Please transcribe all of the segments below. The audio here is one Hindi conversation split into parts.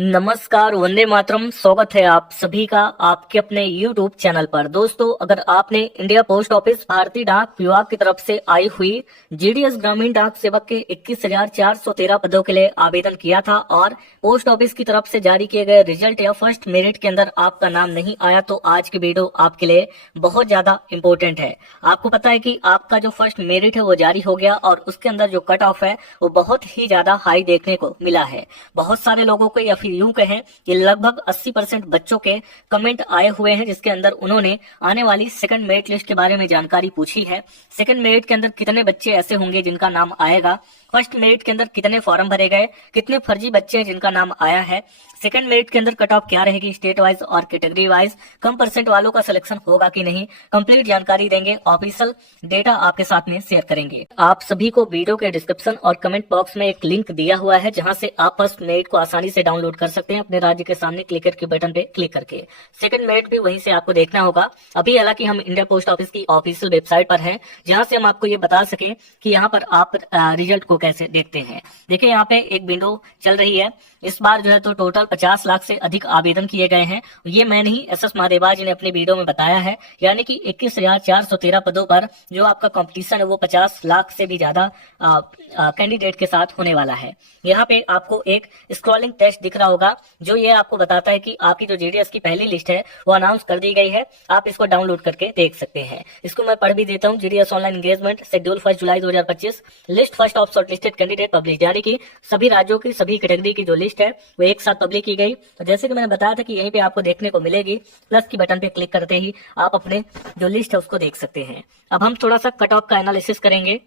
नमस्कार, वंदे मातरम। स्वागत है आप सभी का आपके अपने YouTube चैनल पर। दोस्तों, अगर आपने इंडिया पोस्ट ऑफिस भारतीय डाक विभाग की तरफ से आई हुई जीडीएस ग्रामीण डाक सेवक के 21,413 पदों के लिए आवेदन किया था और पोस्ट ऑफिस की तरफ से जारी किए गए रिजल्ट या फर्स्ट मेरिट के अंदर आपका नाम नहीं आया, तो आज की वीडियो आपके लिए बहुत ज्यादा इंपॉर्टेंट है। आपको पता है कि आपका जो फर्स्ट मेरिट है वो जारी हो गया और उसके अंदर जो कट ऑफ है वो बहुत ही ज्यादा हाई देखने को मिला है। बहुत सारे लोगों को या फिर यूं कहें कि लगभग 80% बच्चों के कमेंट आए हुए हैं, जिसके अंदर उन्होंने आने वाली सेकंड मेरिट लिस्ट के बारे में जानकारी पूछी है। सेकंड मेरिट के अंदर कितने बच्चे ऐसे होंगे जिनका नाम आएगा, फर्स्ट मेरिट के अंदर कितने फॉर्म भरे गए, कितने फर्जी बच्चे हैं जिनका नाम आया है, सेकंड मेरिट के अंदर कट ऑफ क्या रहेगी स्टेट वाइज और कैटेगरी वाइज, कम परसेंट वालों का सिलेक्शन होगा कि नहीं, कंप्लीट जानकारी देंगे, ऑफिशियल डेटा आपके साथ में शेयर करेंगे। आप सभी को वीडियो के डिस्क्रिप्शन और कमेंट बॉक्स में एक लिंक दिया हुआ है जहां से आप फर्स्ट मेरिट को आसानी से डाउनलोड कर सकते हैं अपने राज्य के सामने क्लिकर के बटन पे क्लिक करके। सेकंड मेरिट भी वहीं से आपको देखना होगा। अभी हालांकि हम इंडिया पोस्ट ऑफिस की ऑफिशियल वेबसाइट पर हैं जहां से हम आपको ये बता सकें कि यहाँ पर आप रिजल्ट को कैसे देखते हैं। देखिए, यहाँ पे एक विंडो चल रही है। इस बार जो है तो टोटल 50 लाख से अधिक आवेदन किए गए हैं। ये मैं नहीं, SS महादेवा जी ने अपनी वीडियो में बताया है। यानी कि 21,413 पदों पर जो आपका कंपटीशन है वो 50 लाख से भी ज्यादा कैंडिडेट के साथ होने वाला है। यहाँ पे आपको एक स्क्रॉलिंग टेस्ट दिख रहा होगा जो ये आपको बताता है कि आपकी जो जीडीएस की पहली लिस्ट है वो अनाउंस कर दी गई है। आप इसको डाउनलोड करके देख सकते हैं। इसको मैं पढ़ भी देता हूँ। GDS online engagement schedule 1 July 2025 list first of shortlisted candidate publish. यानी कि सभी राज्यों की सभी कैटेगरी की जो लिस्ट है वो एक साथ पब्लिश की गई। तो जैसे कि मैंने बताया था कि यहीं पे आपको देखने को मिलेगी, प्लस की बटन पे क्लिक करते ही आप अपने जो लिस्ट है उसको देख सकते हैं। अब हम थोड़ा सा कट ऑफ का एनालिसिस करेंगे।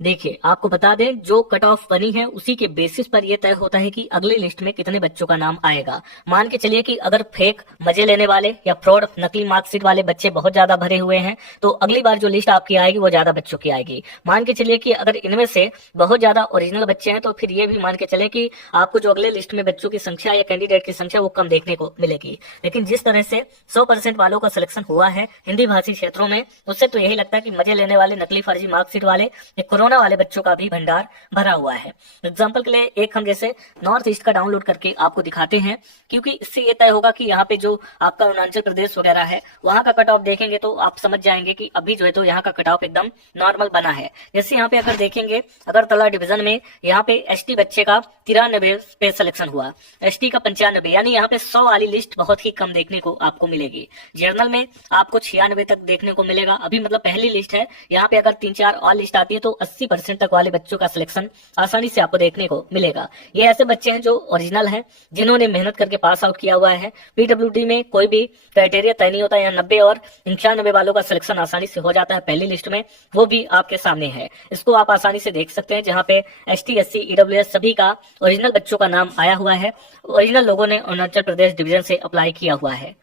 देखिए, आपको बता दें जो कट ऑफ बनी है उसी के बेसिस पर यह तय होता है कि अगली लिस्ट में कितने बच्चों का नाम आएगा। मान के चलिए कि अगर फेक मजे लेने वाले या फ्रॉड नकली मार्कशीट वाले बच्चे बहुत ज्यादा भरे हुए हैं तो अगली बार जो लिस्ट आपकी आएगी वो ज्यादा बच्चों की आएगी। मान के चलिए कि अगर इनमें से बहुत ज्यादा ओरिजिनल बच्चे हैं तो फिर ये भी मान के चले कि आपको जो अगले लिस्ट में बच्चों की संख्या या कैंडिडेट की संख्या वो कम देखने को मिलेगी। लेकिन जिस तरह से 100% वालों का सिलेक्शन हुआ है हिंदी भाषी क्षेत्रों में, उससे तो यही लगता है कि मजे लेने वाले नकली फर्जी मार्कशीट वाले कोरोना वाले बच्चों का भी भंडार भरा हुआ है। एग्जांपल के लिए एक हम जैसे नॉर्थ ईस्ट का डाउनलोड करके आपको दिखाते हैं, क्योंकि इससे ये तय होगा कि यहाँ पे जो आपका अरुणाचल प्रदेश वगैरह है वहां का कट ऑफ देखेंगे तो आप समझ जाएंगे कि अभी जो है तो यहाँ का कट ऑफ एकदम नॉर्मल बना है। जैसे यहाँ पे अगर देखेंगे अगरतला डिवीजन में यहाँ पे एसटी बच्चे का 93 पे सिलेक्शन हुआ, एसटी का 95, यानी यहाँ पे 100 वाली लिस्ट बहुत ही कम देखने को आपको मिलेगी। जर्नल में आपको 96 तक देखने को मिलेगा। अभी मतलब पहली लिस्ट है, यहाँ पे अगर 3-4 और लिस्ट आती है तो 80% तक वाले बच्चों का सिलेक्शन आसानी से आपको देखने को मिलेगा। ये ऐसे बच्चे हैं जो ओरिजिनल हैं, जिन्होंने मेहनत करके पास आउट किया हुआ है। पीडब्ल्यूडी में कोई भी क्राइटेरिया तय नहीं होता। यहाँ 90 और 95 वालों का सिलेक्शन आसानी से हो जाता है पहली लिस्ट में, वो भी आपके सामने है। इसको आप आसानी से देख सकते हैं जहाँ पे ST SC EWS सभी का ओरिजिनल बच्चों का नाम आया हुआ है। ओरिजिनल लोगों ने अरुणाचल प्रदेश डिवीजन से अप्लाई किया हुआ है।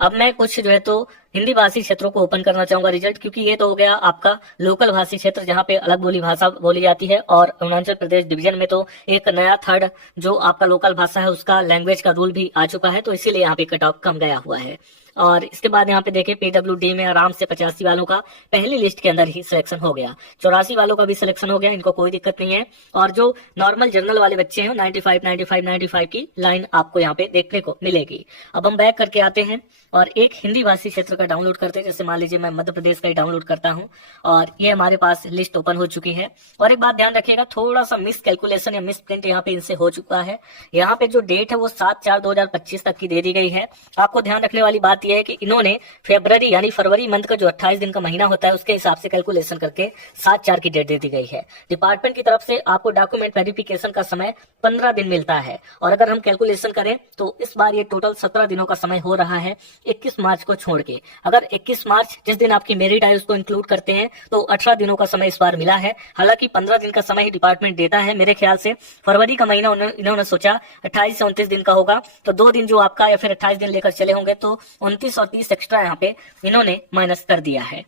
अब मैं कुछ जो है तो हिंदी भाषी क्षेत्रों को ओपन करना चाहूंगा रिजल्ट, क्योंकि ये तो हो गया आपका लोकल भाषी क्षेत्र जहाँ पे अलग बोली भाषा बोली जाती है, और अरुणाचल प्रदेश डिवीजन में तो एक नया थर्ड जो आपका लोकल भाषा है उसका लैंग्वेज का रूल भी आ चुका है, तो इसीलिए यहाँ पे कट ऑफ कम गया हुआ है। और इसके बाद यहाँ पे देखें पीडब्ल्यूडी में आराम से 85 वालों का पहली लिस्ट के अंदर ही सिलेक्शन हो गया, 84 वालों का भी सिलेक्शन हो गया, इनको कोई दिक्कत नहीं है। और जो नॉर्मल जनरल वाले बच्चे हैं 95 की लाइन आपको यहाँ पे देखने को मिलेगी। अब हम बैक करके आते हैं और एक हिंदी भाषी क्षेत्र का डाउनलोड करते हैं। जैसे मान लीजिए मैं मध्य प्रदेश का ही डाउनलोड करता हूँ और ये हमारे पास लिस्ट ओपन हो चुकी है। और एक बात ध्यान रखिएगा, थोड़ा सा मिस कैलकुलेशन या मिस प्रिंट यहाँ पे इनसे हो चुका है। यहाँ पे जो डेट है वो 7/4/2025 तक की दे दी गई है। आपको ध्यान रखने वाली बात यह है कि इन्होंने फरवरी यानी फरवरी मंथ का जो 28 दिन का महीना होता है उसके हिसाब से कैलकुलेशन करके 7/4 की डेट दे दी गई है। डिपार्टमेंट की तरफ से आपको डॉक्यूमेंट वेरिफिकेशन का समय 15 दिन मिलता है, और अगर हम कैलकुलेशन करें तो इस बार ये टोटल 17 दिनों का समय हो रहा है 21 मार्च को छोड़ के। अगर 21 मार्च जिस दिन आपकी मेरिट आई उसको इंक्लूड करते हैं तो 18 दिनों का समय इस बार मिला है। हालांकि 15 दिन का समय ही डिपार्टमेंट देता है। मेरे ख्याल से फरवरी का महीना इन्होंने सोचा 28 से 29 दिन का होगा, तो 2 दिन जो आपका या फिर 28 दिन लेकर चले होंगे, तो 29 और 30 एक्स्ट्रा यहाँ पे इन्होंने माइनस कर दिया है।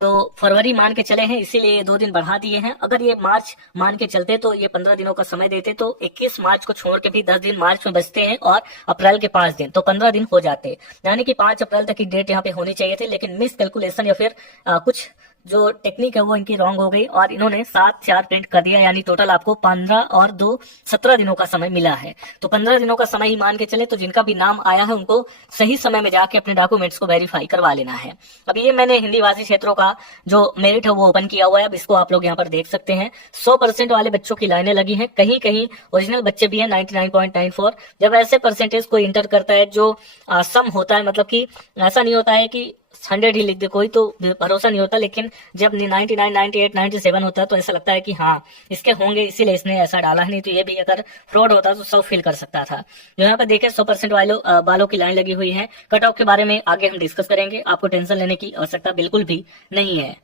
तो फरवरी मान के चले हैं इसीलिए 2 दिन बढ़ा दिए हैं। अगर ये मार्च मान के चलते तो ये 15 दिनों का समय देते तो 21 मार्च को छोड़ के भी 10 दिन मार्च में बचते हैं और अप्रैल के 5 दिन, तो 15 दिन हो जाते। यानी कि 5 अप्रैल तक की डेट यहाँ पे होनी चाहिए थी, लेकिन मिस कैलकुलेशन या फिर कुछ जो टेक्निक है वो इनकी रॉन्ग हो गई और इन्होंने 7/4 प्रिंट कर दिया, यानी टोटल आपको 15 और 2 17 दिनों का समय मिला है। तो 15 दिनों का समय ही मान के चले, तो जिनका भी नाम आया है उनको सही समय में जाके अपने डॉक्यूमेंट्स को वेरीफाई करवा लेना है। अब ये मैंने हिंदी भाषी क्षेत्रों का जो मेरिट है वो ओपन किया हुआ है, अब इसको आप लोग यहाँ पर देख सकते हैं। 100% वाले बच्चों की लाइनें लगी हैं, कहीं कहीं ओरिजिनल बच्चे भी हैं 99.94। जब ऐसे परसेंटेज कोई इंटर करता है जो सम होता है, मतलब कि ऐसा नहीं होता है कि 100 ही लिख दे कोई, तो भरोसा नहीं होता, लेकिन जब 99, 98, 97 होता है तो ऐसा लगता है कि हाँ इसके होंगे इसीलिए इसने ऐसा डाला है, नहीं तो ये भी अगर फ्रॉड होता तो सब फिल कर सकता था। जो यहाँ पर देखें 100% वालों की लाइन लगी हुई है। कट ऑफ के बारे में आगे हम डिस्कस करेंगे, आपको टेंशन लेने की आवश्यकता बिल्कुल भी नहीं है।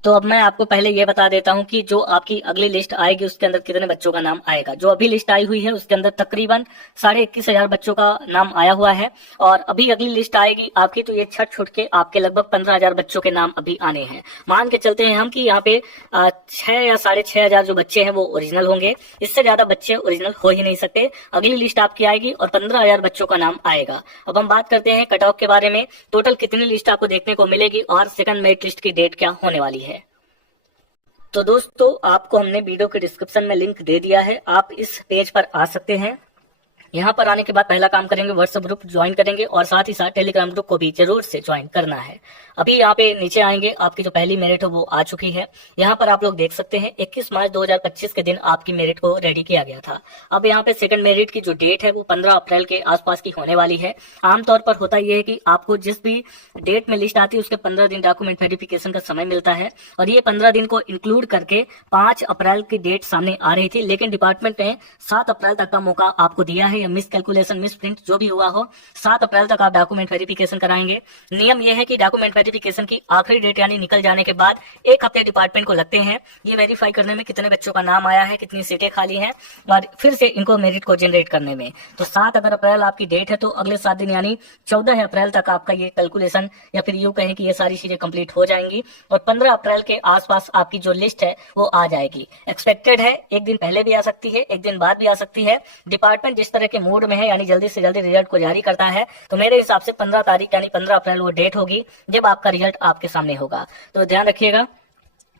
तो अब मैं आपको पहले ये बता देता हूं कि जो आपकी अगली लिस्ट आएगी उसके अंदर कितने बच्चों का नाम आएगा। जो अभी लिस्ट आई हुई है उसके अंदर तकरीबन 21,500 बच्चों का नाम आया हुआ है, और अभी अगली लिस्ट आएगी आपकी तो ये छट छुट के आपके लगभग 15,000 बच्चों के नाम अभी आने हैं। मान के चलते हैं हम कि यहाँ पे 6 या 6,500 जो बच्चे हैं वो ओरिजिनल होंगे, इससे ज्यादा बच्चे ओरिजिनल हो ही नहीं सकते। अगली लिस्ट आपकी आएगी और 15,000 बच्चों का नाम आएगा। अब हम बात करते हैं कट ऑफ के बारे में, टोटल कितनी लिस्ट आपको देखने को मिलेगी और सेकंड मेरिट लिस्ट की डेट क्या होने वाली है। तो दोस्तों आपको हमने वीडियो के डिस्क्रिप्शन में लिंक दे दिया है, आप इस पेज पर आ सकते हैं। यहाँ पर आने के बाद पहला काम करेंगे व्हाट्सएप ग्रुप ज्वाइन करेंगे और साथ ही साथ टेलीग्राम ग्रुप को भी जरूर से ज्वाइन करना है। अभी यहाँ पे नीचे आएंगे, आपकी जो पहली मेरिट है वो आ चुकी है। यहाँ पर आप लोग देख सकते हैं 21 मार्च 2025 के दिन आपकी मेरिट को रेडी किया गया था। अब यहाँ पे सेकंड मेरिट की जो डेट है वो 15 अप्रैल के आसपास की होने वाली है। आमतौर पर होता यह है कि आपको जिस भी डेट में लिस्ट आती है उसके 15 दिन डॉक्यूमेंट वेरिफिकेशन का समय मिलता है, और ये 15 दिन को इंक्लूड करके 5 अप्रैल की डेट सामने आ रही थी, लेकिन डिपार्टमेंट ने 7 अप्रैल तक का मौका आपको दिया है। मिस कैलकुलेशन मिस प्रिंट जो भी हुआ हो, 7 अप्रैल तक आप डॉक्यूमेंट वेरिफिकेशन कराएंगे। नियम यह है कि डॉक्यूमेंट वेरिफिकेशन की आखिरी डेट यानी निकल जाने के बाद 1 हफ्ते डिपार्टमेंट को लगते हैं ये वेरीफाई करने में कितने बच्चों का नाम आया है, कितनी सीटें खाली हैं, और फिर से इनको मेरिट को जनरेट करने में। तो 7 अगर अप्रैल आपकी डेट है तो अगले 7 दिन यानी 14 अप्रैल तक आपका ये कैलकुलेशन या फिर यूं कहें कि ये सारी चीजें कंप्लीट हो जाएंगी, और 15 अप्रैल के आसपास आपकी जो लिस्ट है वो आ जाएगी। एक्सपेक्टेड है एक दिन पहले भी आ सकती है, एक दिन बाद भी आ सकती है। डिपार्टमेंट जिस तरह के मूड में है यानी जल्दी से जल्दी रिजल्ट को जारी करता है, तो मेरे हिसाब से 15 तारीख यानी 15 अप्रैल वो डेट होगी जब आपका रिजल्ट आपके सामने होगा। तो ध्यान रखिएगा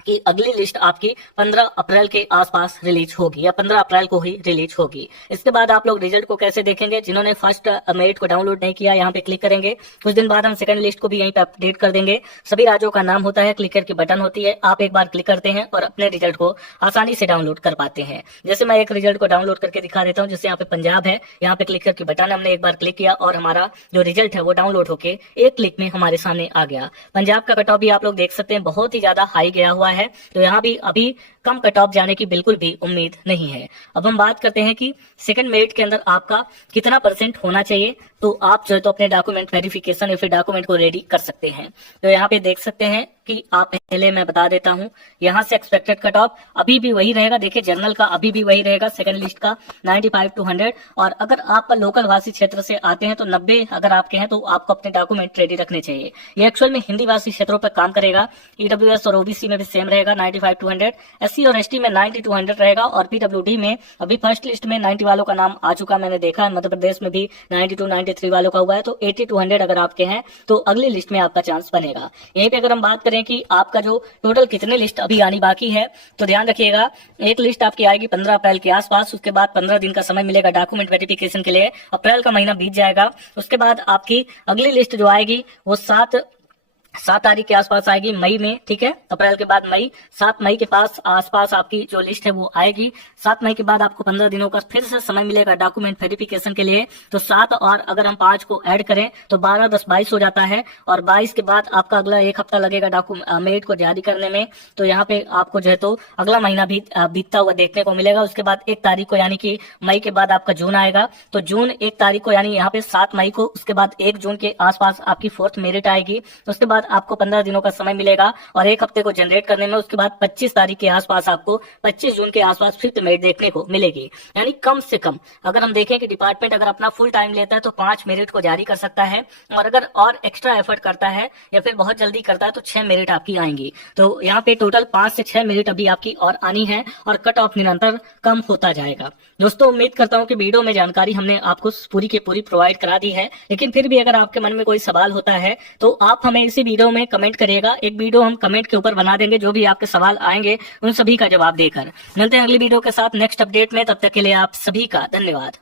कि अगली लिस्ट आपकी 15 अप्रैल के आसपास रिलीज होगी या 15 अप्रैल को ही रिलीज होगी। इसके बाद आप लोग रिजल्ट को कैसे देखेंगे, जिन्होंने फर्स्ट मेरिट को डाउनलोड नहीं किया यहाँ पे क्लिक करेंगे। कुछ दिन बाद हम सेकंड लिस्ट को भी यहीं पे अपडेट कर देंगे। सभी राज्यों का नाम होता है, क्लिकर की बटन होती है, आप एक बार क्लिक करते हैं और अपने रिजल्ट को आसानी से डाउनलोड कर पाते हैं। जैसे मैं एक रिजल्ट को डाउनलोड करके दिखा देता हूँ, जैसे यहाँ पे पंजाब है, यहाँ पे क्लिकर की बटन हमने एक बार क्लिक किया और हमारा जो रिजल्ट है वो डाउनलोड होके एक क्लिक में हमारे सामने आ गया। पंजाब का कट ऑफ भी आप लोग देख सकते हैं बहुत ही ज्यादा हाई गया हुआ है, तो यहाँ भी अभी कम कट ऑफ जाने की बिल्कुल भी उम्मीद नहीं है। अब हम बात करते हैं कि सेकंड मेरिट के अंदर आपका कितना परसेंट होना चाहिए, तो आप जो है तो अपने डॉक्यूमेंट वेरिफिकेशन या फिर डॉक्यूमेंट को रेडी कर सकते हैं। तो यहाँ पे देख सकते हैं कि आप पहले मैं बता देता हूं, यहाँ से एक्सपेक्टेड कट ऑफ अभी भी वही रहेगा। देखिए जनरल का अभी भी वही रहेगा, सेकंड लिस्ट का 95 to 100, और अगर आप लोकल भाषी क्षेत्र से आते हैं तो 90 अगर आपके हैं तो आपको अपने डॉक्यूमेंट रेडी रखने चाहिए। ये एक्चुअल में हिंदी भाषी क्षेत्रों पर काम करेगा। ईडब्ल्यूएस और ओबीसी में भी सेम रहेगा 95 to 100, एससी और एसटी में 90 to 100 रहेगा, और पीडब्ल्यूडी में अभी फर्स्ट लिस्ट में 90 वालों का नाम आ चुका मैंने देखा है। मध्य प्रदेश में भी 90 to 93 वालों का हुआ है, तो 80 to 100 अगर आपके हैं तो अगली लिस्ट में आपका चांस बनेगा। यहीं पे अगर हम बात करें कि आपका जो टोटल कितने लिस्ट अभी आनी बाकी है, तो ध्यान रखिएगा एक लिस्ट आपकी आएगी 15 अप्रैल के आसपास, उसके बाद 15 दिन का समय मिलेगा डॉक्यूमेंट वेरिफिकेशन के लिए। अप्रैल का महीना बीत जाएगा, उसके बाद आपकी अगली लिस्ट जो आएगी वो 7 तारीख के आसपास आएगी, मई में, ठीक है। अप्रैल के बाद मई, 7 मई के पास आसपास आपकी जो लिस्ट है वो आएगी। 7 मई के बाद आपको 15 दिनों का फिर से समय मिलेगा डॉक्यूमेंट वेरिफिकेशन के लिए। तो 7 और अगर हम 5 को ऐड करें तो 12, 10, 22 हो जाता है, और 22 के बाद आपका अगला 1 हफ्ता लगेगा मेरिट को जारी करने में। तो यहाँ पे आपको जो है तो अगला महीना भी बीतता हुआ देखने को मिलेगा। उसके बाद 1 तारीख को यानी कि मई के बाद आपका जून आएगा, तो जून 1 तारीख को यानी यहाँ पे 7 मई को, उसके बाद 1 जून के आसपास आपकी 4th मेरिट आएगी। उसके बाद आपको 15 दिनों का समय मिलेगा और 1 हफ्ते को जनरेट करने में। उसके बाद 25 तारीख के आसपास आपको 25 जून के आसपास 5th मेरिट देखने को मिलेगी। यानी कम से कम अगर हम देखें कि डिपार्टमेंट अगर अपना फुल टाइम लेता है तो 5 मेरिट को जारी कर सकता है, और अगर और एक्स्ट्रा एफर्ट करता है या फिर बहुत जल्दी करता है तो 6 मेरिट आपकी आएंगी। तो यहाँ पे टोटल 5 से 6 मेरिट अभी आपकी और आनी है, और कट ऑफ निरंतर कम होता जाएगा। दोस्तों उम्मीद करता हूँ कि वीडियो में जानकारी हमने आपको पूरी की पूरी प्रोवाइड करा दी है, लेकिन फिर भी अगर आपके मन में कोई सवाल होता है तो आप हमें इसी वीडियो में कमेंट करिएगा। एक वीडियो हम कमेंट के ऊपर बना देंगे, जो भी आपके सवाल आएंगे उन सभी का जवाब देकर। मिलते हैं अगली वीडियो के साथ नेक्स्ट अपडेट में, तब तक के लिए आप सभी का धन्यवाद।